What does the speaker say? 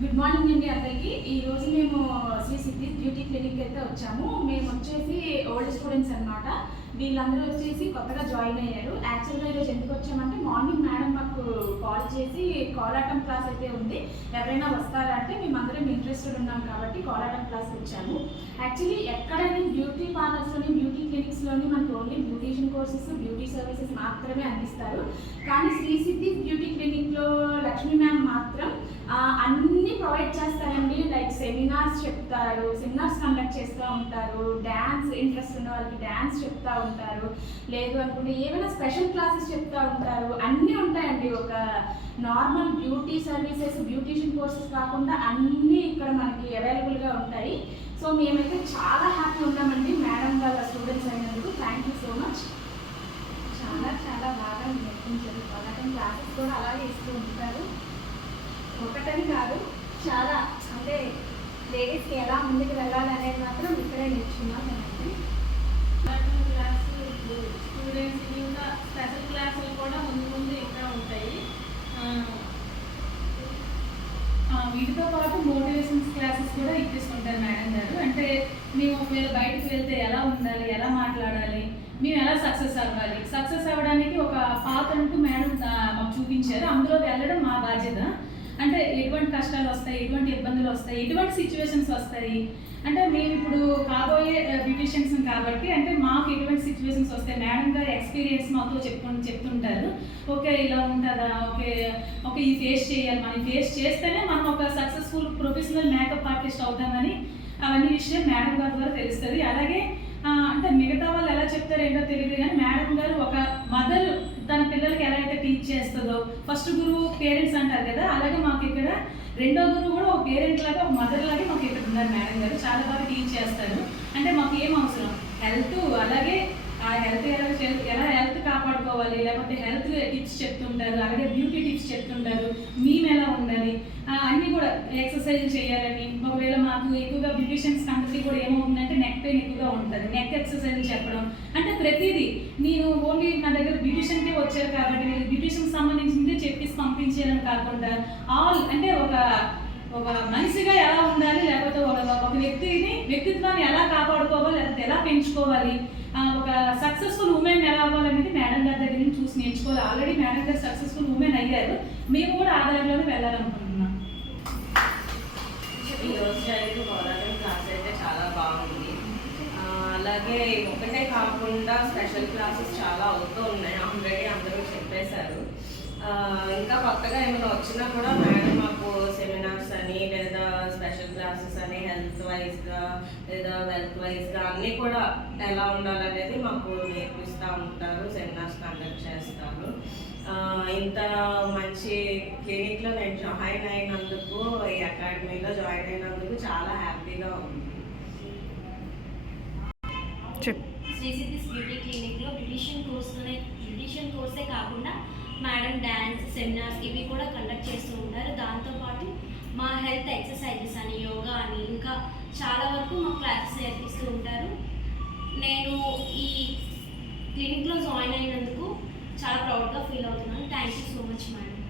Good morning అండి అందరికీ. ఈరోజు మేము శ్రీ సిద్ధి బ్యూటీ క్లినిక్ అయితే వచ్చాము. మేము వచ్చేసి ఓల్డ్ స్టూడెంట్స్ అనమాట. వీళ్ళందరూ వచ్చేసి కొత్తగా జాయిన్ అయ్యారు. యాక్చువల్గా ఈరోజు ఎందుకు వచ్చామంటే మార్నింగ్ మేడం మాకు కాల్ చేసి కోలాటం క్లాస్ అయితే ఉంది, ఎవరైనా వస్తారా అంటే మేమందరం ఇంట్రెస్టెడ్ ఉన్నాం కాబట్టి కోలాటం క్లాస్ వచ్చాము. యాక్చువల్లీ ఎక్కడైనా బ్యూటీ పార్లర్స్లోని బ్యూటీ క్లినిక్స్లోని మనకు only beautician courses beauty services మాత్రమే అందిస్తారు. కానీ శ్రీ సిద్ధి బ్యూటీ క్లినిక్లో లక్ష్మీ మ్యామ్ మాత్రం అన్నీ ప్రొవైడ్ చేస్తారండి. లైక్ సెమినార్స్ చెప్తారు, సెమినార్స్ కండక్ట్ చేస్తూ ఉంటారు, డ్యాన్స్ ఇంట్రెస్ట్ ఉన్న వాళ్ళకి డ్యాన్స్ చెప్తూ ఉంటారు, లేదు అనుకుంటే ఏమైనా స్పెషల్ క్లాసెస్ చెప్తూ ఉంటారు. అన్నీ ఉంటాయండి. ఒక normal beauty services beautician courses కాకుండా అన్నీ ఇక్కడ మనకి అవైలబుల్గా ఉంటాయి. సో మేమైతే చాలా హ్యాపీ ఉన్నామండి మేడం వాళ్ళ స్టూడెంట్స్ అయినందుకు. Thank you so much. చాలా చాలా బాగా నేర్పించారు. కోలాటం క్లాసెస్ కూడా అలాగే ఇస్తూ ఉంటారు. ఒకటని కాదు, చాలా అంటే లేడీస్కి ఎలా ముందుకు వెళ్ళాలి అనేది మాత్రం ఇక్కడే నేర్చుకున్నాం నేనంటే. క్లాసు స్టూడెంట్స్కి ఇంకా స్పెషల్ క్లాసులు కూడా ముందు ముందు ఇంకా ఉంటాయి. వీటితో పాటు మోటివేషన్స్ క్లాసెస్ కూడా ఇప్పిస్తుంటారు మేడం గారు. అంటే మేము ఒకవేళ బయటకు వెళ్తే ఎలా ఉండాలి, ఎలా మాట్లాడాలి, మేము ఎలా సక్సెస్ అవ్వాలి, సక్సెస్ అవ్వడానికి ఒక పాత అంటూ మేడం మాకు చూపించారు. అందులో వెళ్ళడం మా బాధ్యత. అంటే ఎటువంటి కష్టాలు వస్తాయి, ఎటువంటి ఇబ్బందులు వస్తాయి, ఎటువంటి సిచ్యువేషన్స్ వస్తాయి, అంటే మేము ఇప్పుడు కాబోయే బ్యూటీషియన్స్ కాబట్టి అంటే మాకు ఎటువంటి సిచ్యువేషన్స్ వస్తాయి మేడం గారు ఎక్స్పీరియన్స్ మాతో చెప్తుంటారు. ఓకే ఇలా ఉంటుందా, ఓకే ఓకే ఈ ఫేస్ చేయాలి, మనం ఫేస్ చేస్తేనే మనం ఒక సక్సెస్ఫుల్ ప్రొఫెషనల్ మేకప్ ఆర్టిస్ట్ అవుతామని అవన్నీ విషయం మేడం గారి ద్వారా తెలుస్తుంది. అలాగే అంటే మిగతా వాళ్ళు ఎలా చెప్తారు ఏంటో తెలియదు కానీ మేడం గారు ఒక మదర్ తన పిల్లలకి ఎలా అయితే టీచ్ చేస్తుందో, ఫస్ట్ గురువు పేరెంట్స్ అంటారు కదా, అలాగే మాకు ఇక్కడ రెండో గురువు కూడా ఒక పేరెంట్ లాగా ఒక మదర్ లాగే మాకు ఇక్కడ ఉన్నారు మేడం గారు. చాలా బాగా టీచ్ చేస్తారు. అంటే మాకు ఏం అవసరం హెల్త్, అలాగే ఆ హెల్త్ ఎలా హెల్త్ కాపాడుకోవాలి, లేకపోతే హెల్త్ టిప్స్ చెప్తుంటారు, అలాగే బ్యూటీ టిప్స్ చెప్తుంటారు, మేము ఎలా ఉండాలి, అన్నీ కూడా ఎక్సర్సైజ్ చేయాలని. ఒకవేళ మాకు ఎక్కువగా బ్యూటీషియన్స్ కంపెనీ కూడా ఏమవుతుందంటే నెక్ పెయిన్ ఎక్కువగా ఉంటుంది, నెక్ ఎక్సర్సైజ్ చెప్పడం. అంటే ప్రతిదీ నేను ఓన్లీ నా దగ్గర బ్యూటీషియన్కే వచ్చారు కాబట్టి నేను బ్యూటీషియన్కి సంబంధించింది చెప్పేసి పంపించేయాలని కాకుండా ఆల్ అంటే ఒక మనిషిగా ఎలా ఉండాలి, లేకపోతే ఒక వ్యక్తిత్వాన్ని ఎలా కాపాడుకోవాలి, లేకపోతే ఎలా పెంచుకోవాలి, ఒక సక్సెస్ఫుల్ ఉమెన్ ఎలా అవ్వాలనేది మేడం గారి దగ్గర నుంచి చూసి నేర్చుకోవాలి. ఆల్రెడీ మేడం గారు సక్సెస్ఫుల్ ఉమెన్ అయ్యారు, మేము కూడా ఆ దారిలోనే వెళ్ళాలనుకుంటున్నాం. ఈరోజు జరిగిన కోలాటం క్లాస్ అయితే చాలా బాగుంది. అలాగే ఒకటే కాకుండా స్పెషల్ క్లాసెస్ చాలా అవుతూ ఉన్నాయి, ఆల్రెడీ అందరూ చెప్పేశారు. ఇంకా కొత్తగా ఏమైనా వచ్చినా కూడా మేడం మాకు సెమినార్స్ అని లేదా స్పెషల్ క్లాసెస్ అని హెల్త్ వైజ్గా లేదా వెల్త్ వైజ్గా అన్నీ కూడా ఎలా ఉండాలనేది మాకు నేర్పిస్తూ ఉంటారు, సెమినార్స్ కండక్ట్ చేస్తారు. ఇంత మంచి క్లినిక్లో నేను జాయిన్ అయినందుకు, ఈ అకాడమీలో జాయిన్ అయినందుకు చాలా హ్యాపీగా ఉంది. శ్రీ సిద్ధి బ్యూటీ క్లినిక్లో బ్యూటీషియన్ కోర్సే కాకుండా మేడం డ్యాన్స్ సెమినార్స్ ఇవి కూడా కండక్ట్ చేస్తూ ఉంటారు. దాంతోపాటు మా హెల్త్ ఎక్సర్సైజెస్ అని, యోగా అని, ఇంకా చాలా వరకు మా క్లాసెస్ నేర్పిస్తూ ఉంటారు. నేను ఈ క్లినిక్లో జాయిన్ అయినందుకు చాలా ప్రౌడ్గా ఫీల్ అవుతున్నాను. Thank you so much madam.